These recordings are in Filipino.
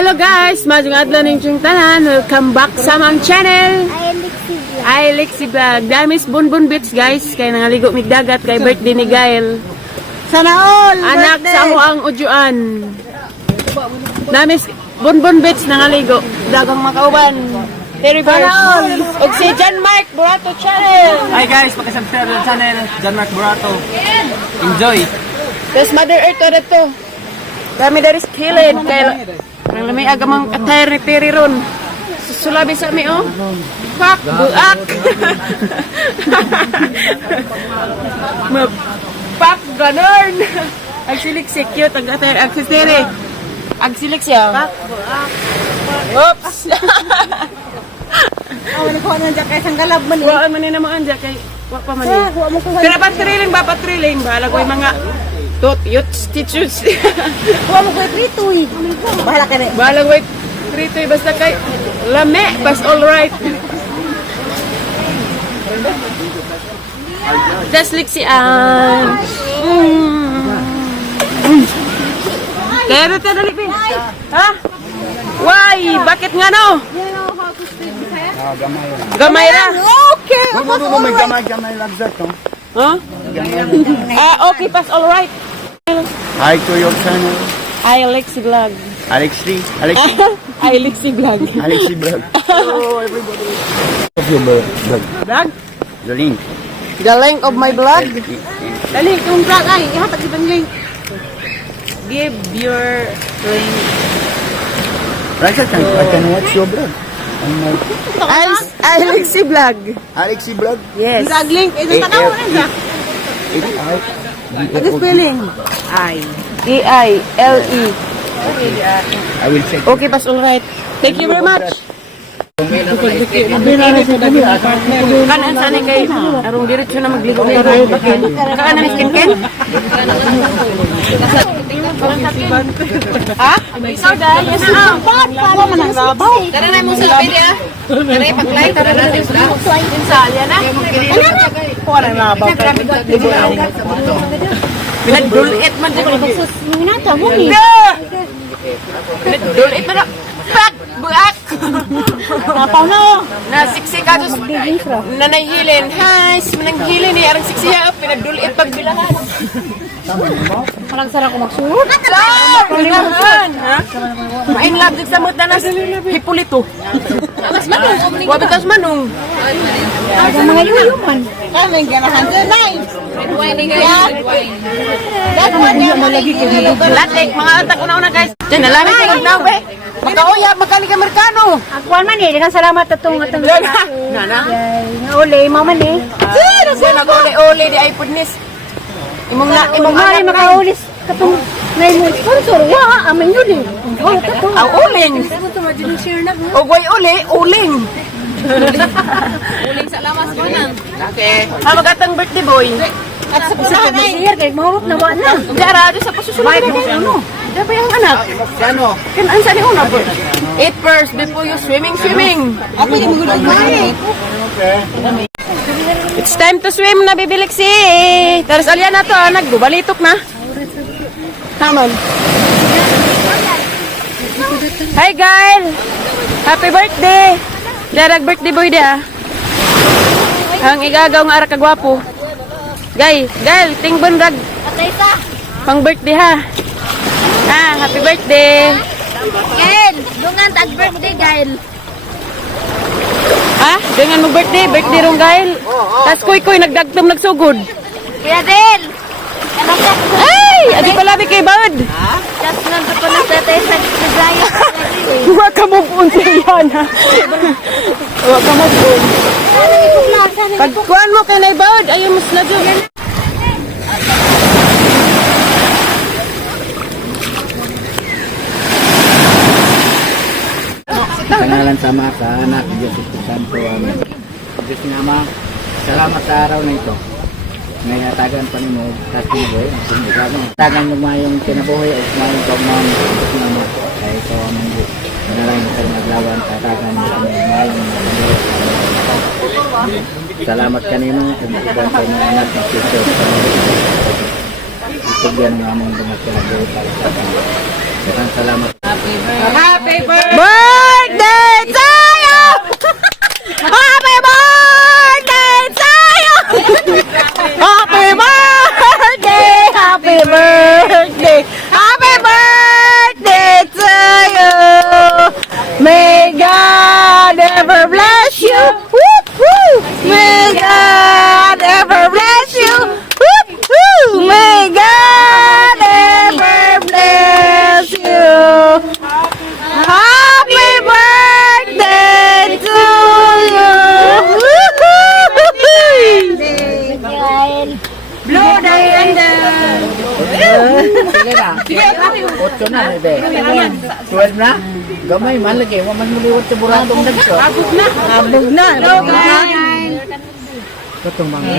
Hello guys, majung adlaw ning chung tanan. Welcome back sa among channel. I Lexi Vlog. Damis Bunbun Beach guys, kay nangaligo mig dagat kay birthday ni Gael. Sana all Anak sa ako ang ujuan. Damis Bunbun Beach nangaligo. Dagang makauban. Very first. Og si John Mark Burato channel. Hi guys, pagka-subscribe sa channel John Mark Burato. Enjoy. Yes, Mother Earth na to. Kami dari skilled kay ang lamay agamang attire ni Terry ron. Susulabi sa mi oh. Fuck buak. Fuck ganon. Actually si cute ang attire accessory. Agsilik siya. Fuck buak. Oops. ano ko nang jakay sang galab man. Wa man ni na mga kay wa pa man. Pero patriling ba lagoy mga tot yut stitches. Wa mo koy pritoy. Bahala ka na. Balang wait, prito basta kay lame, bas all right. Just like si Ann. Kaya na tayo nalipin. Ha? Why? Bakit nga no? Gamay ra. Okay. May gamay lang that, no? Huh? Okay, pas all right. Hi to your channel. I Lexi Vlog. Alexi I Lexi Vlog. Vlog. Hello everybody. Of your vlog. Vlog? The link. The link of my vlog? Dali, yung vlog ay, ihatag ibang link. Give your link. Right, I can watch your vlog. I Lexi Vlog. Alexi Vlog. Yes. Vlog link ito tanaw na siya. Ano spelling? E-I-L-E. I will check. Okay, pas all right. Thank you very much. Kanan sana kay arong diretso na magligo ni Ron. Kanan ni Ken? Ha? Ikaw dahil yan na. Wa man ang labaw. Tara na mo sa media. Tara pag-live tara na sa insaya na. Wa man ang labaw. Pinagdulit man din. Minata mo ni. Pinagdulit man. Fuck! Buak! Napaw na. Nasiksi ka dos nanahilin. Hi! Mananghilin eh. Arang siksi ha. Pinagdulit pagbilangan. Parang sarap ko magsuot. Bilangan! Ha? Main love din sa muta na Hipulito. Mas manong. Wabitas manong. Ang mga yuman. Kanang ganahan sa nice. Red wine guys. Red wine. Latik. Mga atak una guys. Diyan na lang. Ikaw be. Magkauya. Magkali ka Amerikano. Akuan man eh. Dagan salamat atong Nana. nga uli. Mama ni. Diyan nag-uli-uli di ay pudnis. Imong Mari makaulis katong nay mo sponsor wa aman yun eh. Oh, katong. ang uling. Ugway uli, uling. Uling sa lamas ko nan. Okay. Magatang birthday boy. At sa pusahan ay sir kay mahurot na wa na. Diara do sa pasusunod na ano. Diba yung anak? Ano? Kanan sa ni una bro. Eat first before you swimming. Ako di magulog mari. It's time to swim na bibiliksi. Taras alyan na to, nagbubalitok na. Tamon. Hi, girl. Happy birthday. Darag birthday boy dia. Ang igagaw nga ara kagwapo. Girl, tingbon rag. Patay sa. Pang birthday ha. Happy birthday. Gail, dungan tag birthday Gail. Dengan mo birthday rong Gail. Tas kuy nagdagtom nagsugod. Kuya Del. Ay, adi palabi kay Bud. Just nang ko na sa tayo sa Bisaya. Wa ka mo pun sa yana. Wa ka mo pun. Pagkuan mo kay Nay Bud, ayo mo sila dyan. Kanalan sama sa anak Diyos Santo. Amen. Diyos nga Ama, salamat sa araw na ito. Ngayon atagan pa ninyo, tatiboy, tagan mo mayong kinabuhay at mayong kaumang Diyos nga Ama. Kaya ito ang mga nalain sa naglawan, tatagan mo kami mayong salamat kanino, kung iban sa mga anak ng Diyos. Ito yan ang among mga kinabuhay para sa amin. Maraming salamat. Happy birthday to you! Happy birthday to you! Happy birthday! Happy birthday! Happy birthday to you! May God ever bless you! Whoop, whoop. May God ever bless you! Whoop, whoop. May God ever bless you! Happy birthday to you! Blue day and Sige na. 8 na, bebe. 12 na? Gamay, man lagi. Waman muliwat sa buratong dagso. Abog na. Hello, guys. Katong mga.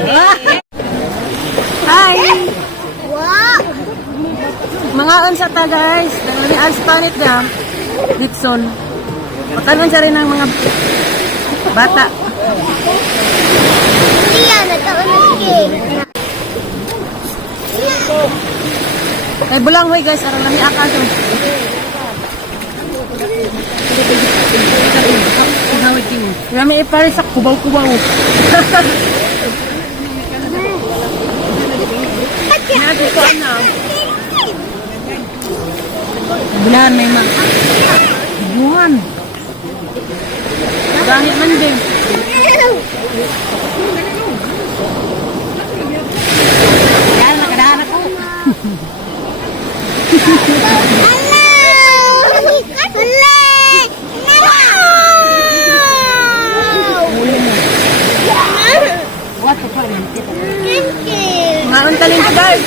Hi. Wow! Mga unsa ta, guys. Dali as panit na. Ditson. Patanon siya rin ng mga bata. Iya, nataon na sige. Ay bulang hoy guys, aron lami akaso. Lami ipare sa kubaw-kubaw. Nagustuhan na. Bulan may mga. Buwan. Gangit man din. Yan, nakadahan ako. Ngayon talin ka guys.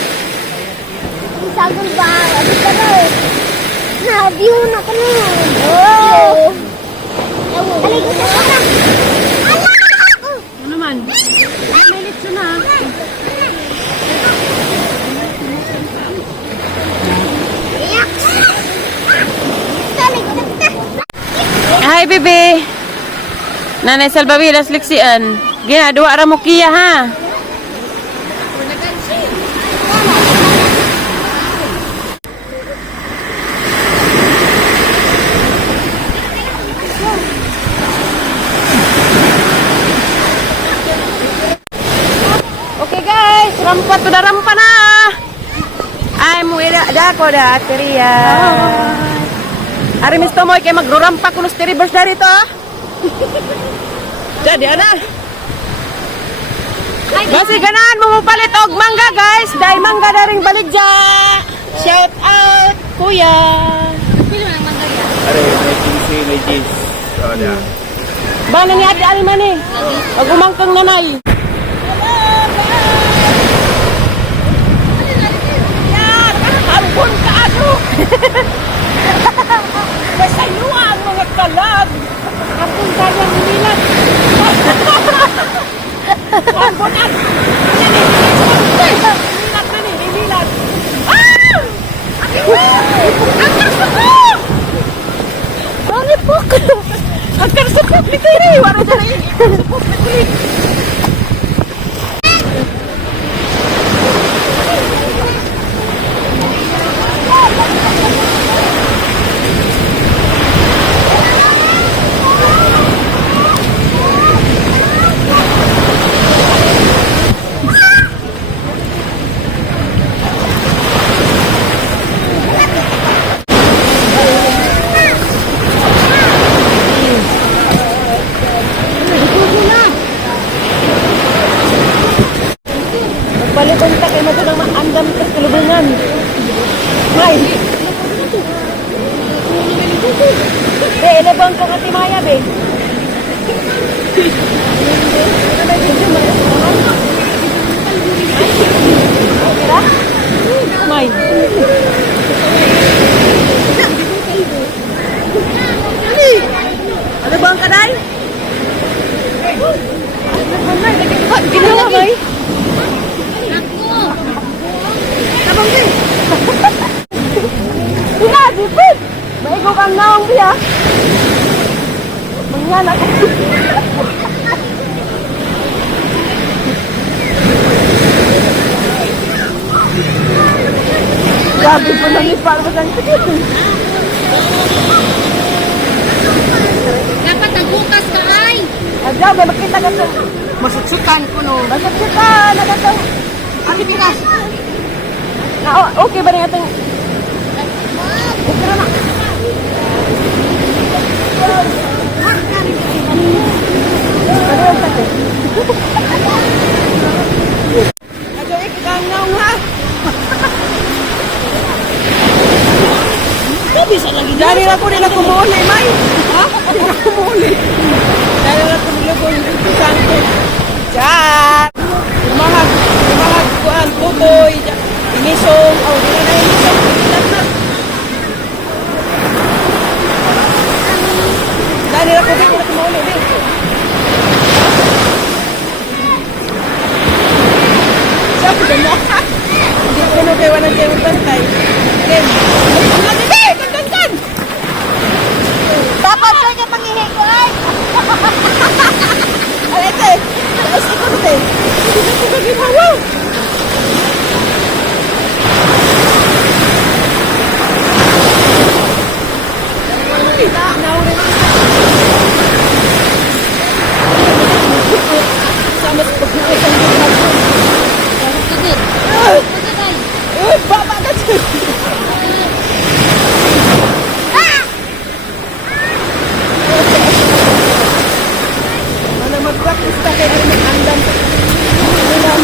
Sagol ba? Ano ka na? Na-view na ka na. Oh! Alay ko sa kara. Ano naman? Ay, may litso na. Hi, bebe. Nanay Salbawilas Lixian. Ginadua ra mo kiya ha. Okay guys, rampa to da rampa na. Ay mo ila dako da teriya. Ari misto mo kay magrurampa kuno sa reverse dari to. Jadi ana. Basi ganahan mo palit og mangga guys, dai mangga daring baligya. Shout out kuya. Are, may kinsi, may jeans. Ada. Ba ni adi alman ni. Og umangkang nanay. Ampun ka ako! Nasayuan ang mga kalag! Ampun ka yung nilat! Ampun ka! Nilat na ni, nilat! Ah! Ang karsa ko! Bakit po ko? Ang karsa ko! Likay rin! Wala dyan rin! Ang karsa ko! Likay! Balikan ka kay mo nang maandam sa kulubungan. May. Be, elabang ko nga timaya, be. Kira? May. Elabang ka, day? Ginawa, may. Abang din. Wala, dipit. Maigo kang naong biya. Manyanak. Grabe po na ni Parma ng Dapat nagbukas ka ay. Agaw, may makita ka sa... Masutsutan ko no. Masaksukan, nagatong... Ano pikas? Okay ba rin atong... Okay na na. Ano yung pati? Ajo ikangaw ha. Bisa lagi. Dari ako nila kumuli, May. Ha? Nila kumuli. Dari ako nila kumuli. Sangko. Diyan. Umahag kuan, tutoy. Inisong. Oh, di na inisong. Dari ako nila kumuli. Sabi ko mo. Hindi ko na kayo walang kayo bantay. Then, kan. Dapat sa kanya panghihi ko ay. Ay, ate. Tapos ito, ate. Hindi ko kagibawa. Sama sa pagbukas ang gitna. Tugod. Uy, baba ka dyan. Mana mag-practice ka kayo ay mag-andam sa ulam.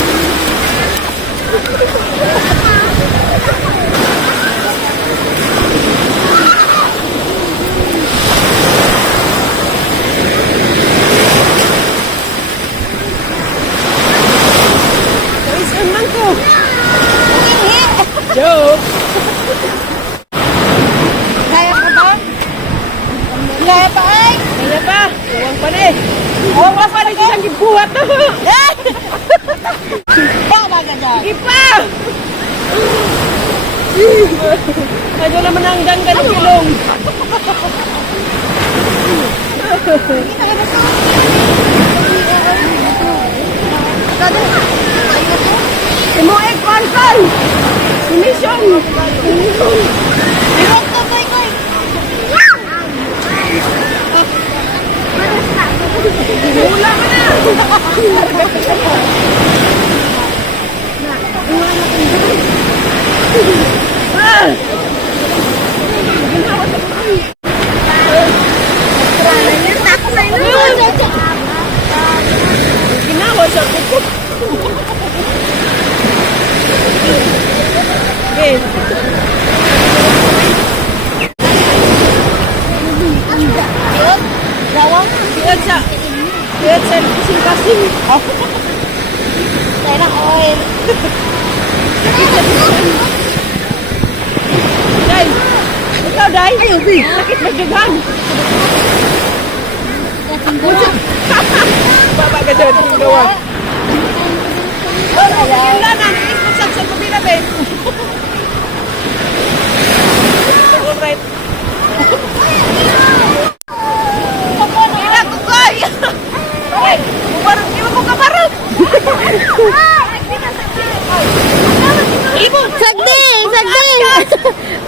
Guys, man ko. Joke. Kaya ka ba? Kaya pa ay. Kaya pa. Huwag pa na eh. Huwag pa pa na isang gibuhat to. Tama ka dyan. Sige pa. Medyo naman ang gangga ng ilong. Imo egg pansal. Inisyon. Iwag ka boy boy. Wala ka na. Ginawa sa kuko. Okay. Lihat sa kasing-kasing. Kaya na oil. Day! Ikaw, Day! Ayaw, Bi! Sakit magdughan! Baba ka dyan, yung gawa. Yung lanan, ikot sa pabila, Be. Alright. Ina, kukoy! Ay, bubarang, iwan ko kabarang! Ibon! Sagdi! Sagdi!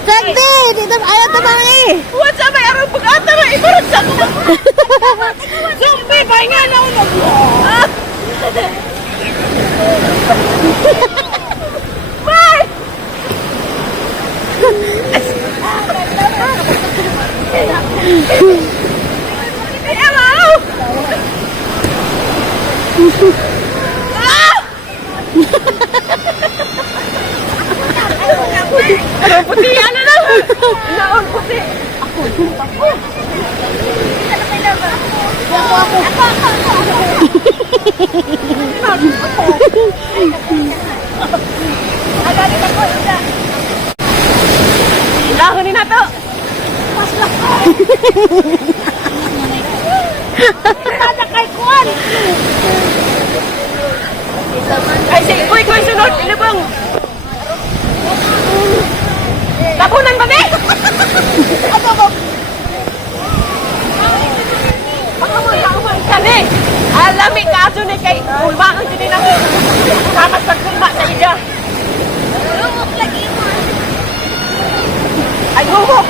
Sagdi! Dito ayaw tabang eh! What's up, may araw pag-ata na ibarang sa ko! Zombie, pahinga na ulo! Bye! Kaya mo! Ano puti? Ano na? Naon puti. Lahonin na to. Ada kay kuan. Ay, sige, kuy, sunod. Ilibang. Tapunan ba, Be? Ano ba? Kani, alami kaso ni kay ulma ang hindi na sama sa kulma sa iya. Ay, go!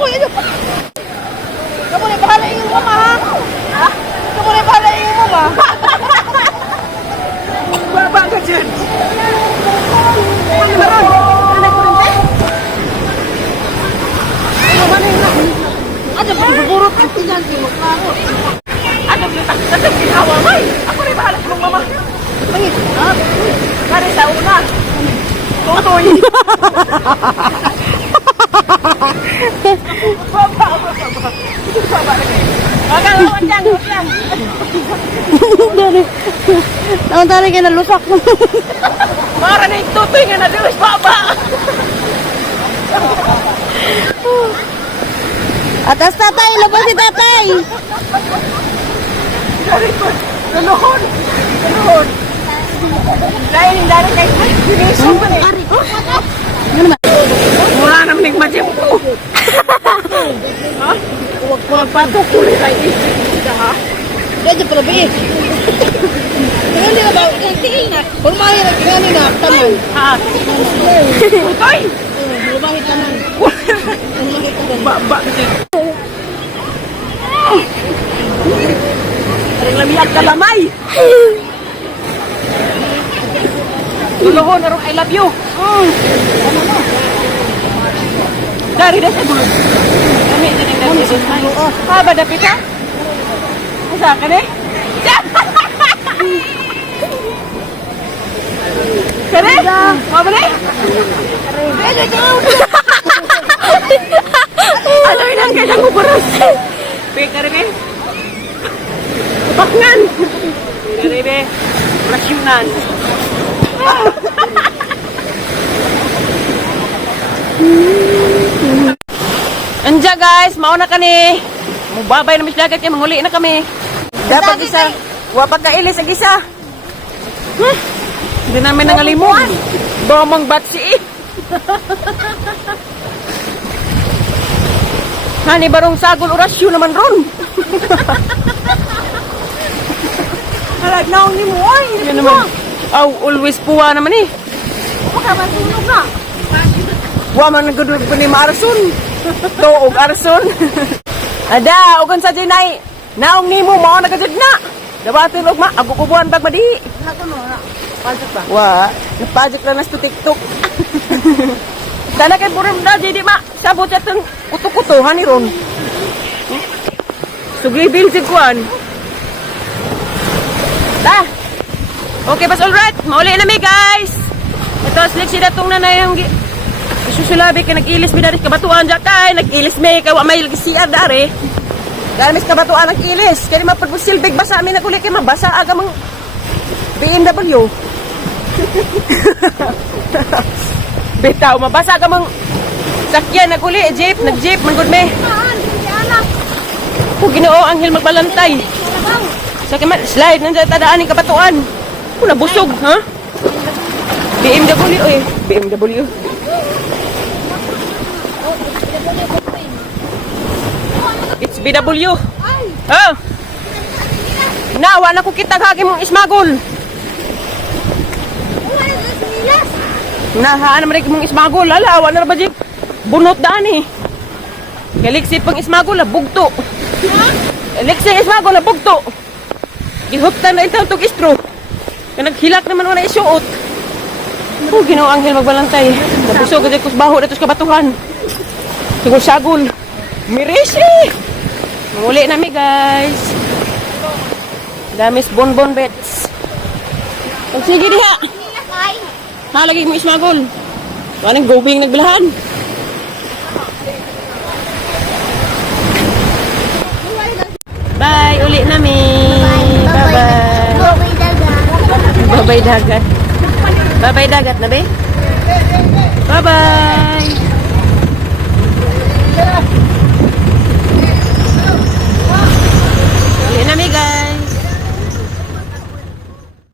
Uy, ano pa? Kamu na bahala yung mama, ha? Ha? Kamu na bahala yung mama. Baba ka dyan. Ano ba ron? Ano ko rin, eh? Ano ba na yun? Ano ba? Ibuburot ang tingnan ko. Ano ba? Tatag ginawa, may. Ako rin bahala yung mama. Pangit. Ha? Kari sa una. Tutoy. Baba lagi. Agak dyan. Ang tari ka nalusak. Mara na yung tutoy nga na diwas baba. Atas tatay, labas si tatay. Ganon. Dahil hindi na kayo binisong pa eh. Wala naman nagmadya ko. Ha? Huwag patok tuloy kayo. Ha? Dito pala ba eh? Tingnan nila ba? Tingin na. Pumahir na tingnan nila. Taman. Ha? Tutoy! Lumahit taman. Baba kasi. Parang lamiyag ka lamay. Tuluhon, narong I love you. Dari dah sa gulo. Kami din ang nagsisis. Ha, ba dapit ka? Asa ka ni? Kare? Apa ni? Ano yun kailang uburas? Pekar ni? Kebangan. Kare ni? Rasyunan. Anja guys, mauna ka ni. Mubabay na misdagat kayo, manguli na kami. Dapat isa. Wapag ka ilis ang isa. Hindi namin nangalimuan. Bomang batsi eh. Hani barong sagol orasyon naman ron. Halag naong ni mo ay. Yan naman. Aw, always puwa naman eh. Baka masunog na. Wa man nagudug pa ni Marson. Tuog Arson. Ada, ugan sa dinay. Naong nimo mao nagadud na. Dabaton og ma, ago kubuan bag madi. Nako no. Pasok ba? Wa, napajak lang nas to TikTok. Dana kay burim da jadi ma, sabot aton kuto-kutohan ni ron. Sugibil si kuan. Ta. Okay, bas alright. Mauli na mi guys. Ito slik si datong nanay yung susulabi kay nag-ilis mi dari kabatuan ja kay nag-ilis mi kay wa may CR dari. Gamis kabatuan nag-ilis kay mapagsilbig basa mi naguli kay mabasa aga mang BMW. Bitaw mabasa aga mang sakyan naguli jeep, nag-jeep man gud mi. Kung Ginoo anghel magbalantay. Sa kay slide nandiyan tadaan ni kabatuan. Kuna busog, ha? BMW eh, BMW. It's BW. Oh. Nawa na ko kita kagi mong ismagol. Nahaan naman mong ismagol. Ala, awa na ba jik? Bunot daan eh. Galiksit pang ismagol na bugto. Galiksit ismagol na bugto. Gihuptan na itang itong istro. Naghilak naman wala isuot. Oh, Ginoo anghel magbalantay. Napusog kasi kusbaho na ito kabatuhan. Siguro sagol. Mirisi! Muli na mi guys. Damis bonbon bets. Pag sige diha. Ha, lagi mo ismagol. Walang gobing nagbilahan. Bye, uli na mi. Bye-bye. Bye-bye dagat. Bye-bye dagat na be. Bye-bye.